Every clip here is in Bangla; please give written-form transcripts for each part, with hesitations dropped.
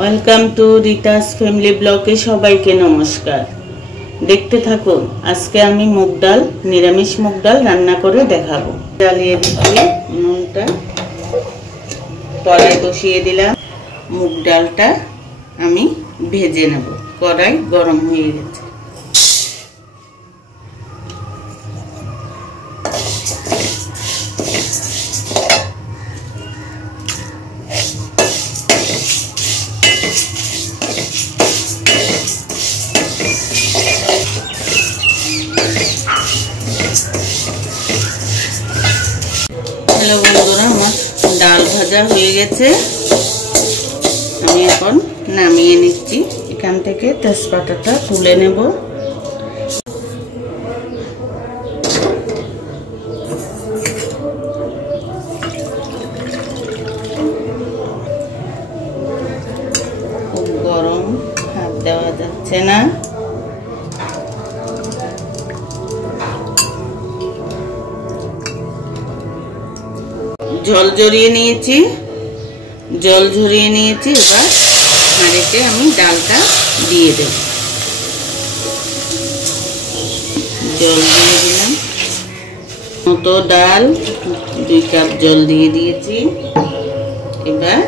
ওয়েলকাম টু রিতাস ফ্যামিলি ব্লগে সবাইকে নমস্কার। দেখতে থাকুন, আজকে আমি মুগ ডাল, নিরামিষ মুগ ডাল রান্না করে দেখাবো। জ্বালিয়ে দিচ্ছি নুনটা, কড়াই বসিয়ে দিলাম। মুগ ডালটা আমি ভেজে নেব। কড়াই গরম হয়ে গেছে। হ্যালো বন্ধুরা, আমার ডাল ভাজা হয়ে গেছে। আমি এখন নামিয়ে নিচ্ছি। এখান থেকে তেজপাতাটা তুলে নেব। খুব গরম, হাত দেওয়া যাচ্ছে না। জল ঝরিয়ে নিয়েছি। এবার হাঁড়িতে আমি ডালটা দিয়ে দেব। জল দিয়ে দিলাম। মতো ডাল 2 কাপ জল দিয়ে দিয়েছি। এবার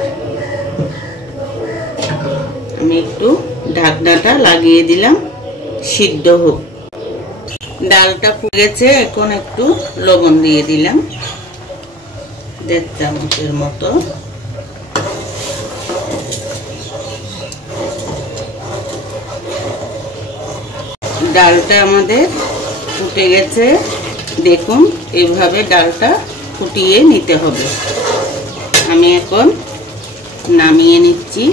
আমি একটু ঢাকনাটা লাগিয়ে দিলাম, সিদ্ধ হোক। ডালটা ফুটে গেছে। এখন একটু লবণ দিয়ে দিলাম, 1.5 চামচের মতো। ডালটা আমাদের ফুটে গেছে। দেখুন, এইভাবে ডালটা ফুটিয়ে নিতে হবে। আমি এখন নামিয়ে নিচ্ছি।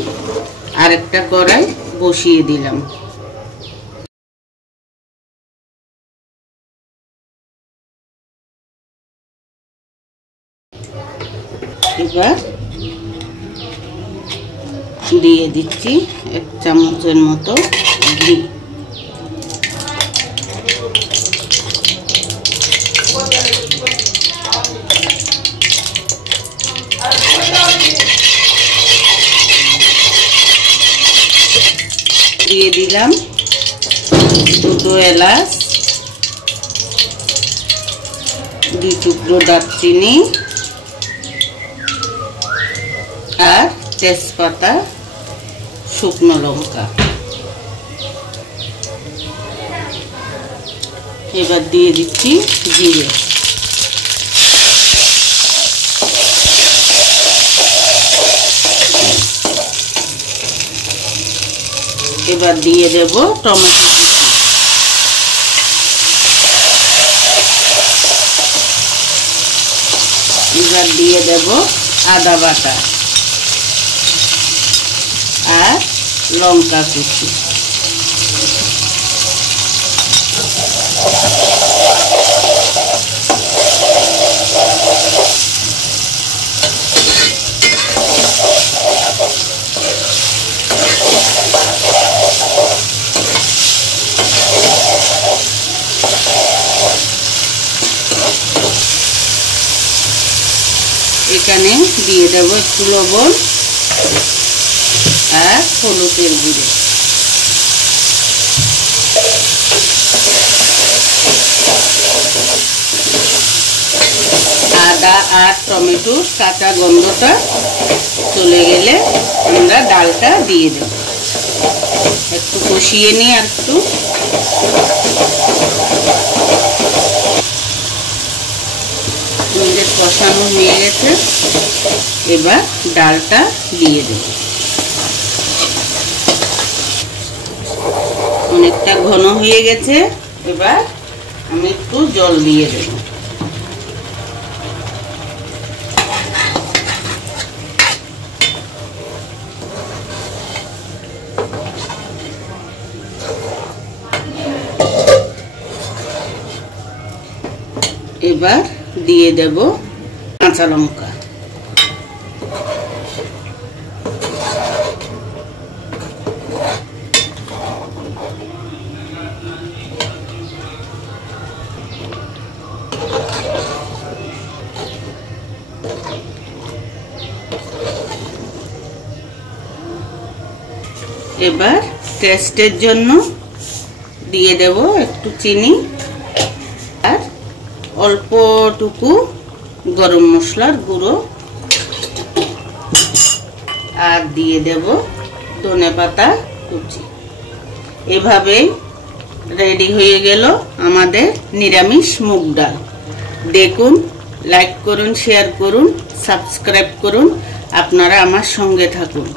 আরেকটা কড়াই বসিয়ে দিলাম। এবার দিয়ে দিচ্ছি 1 চামচের মতো ঘি। দিয়ে দিলাম 2 এলাচ, 2 টুকরো দারচিনি আর তেজপাতা, শুকনো লঙ্কা। এবার দিয়ে দিচ্ছি জিরে। এবার দিয়ে দেব টমেটো কুচি। এবার দিয়ে দেব আদা বাটা আর লঙ্কা কুচি। এখানে দিয়ে দেব একটু লবণ আর হলুদের গুঁড়ো। আদা আর টমেটোর কাঁচা গন্ধটা চলে গেলে আমরা ডালটা দিয়ে দেব। একটু কষিয়ে নিই। আর একটু কষানো হয়ে গেছে। এবার ডালটা দিয়ে দেব। অনেকটা ঘন হয়ে গেছে। এবার আমি একটু জল দিয়ে দেব। এবার দিয়ে দেব কাঁচা লঙ্কা। এবার টেস্টের জন্য দিয়ে দেব একটু চিনি আর অল্পটুকু গরম মশলার গুঁড়ো আর দিয়ে দেব ধনেপাতা কুচি। এভাবে রেডি হয়ে গেল আমাদের নিরামিষ মুগ ডাল। দেখুন, লাইক করুন, শেয়ার করুন, সাবস্ক্রাইব করুন, আপনারা আমার সঙ্গে থাকুন।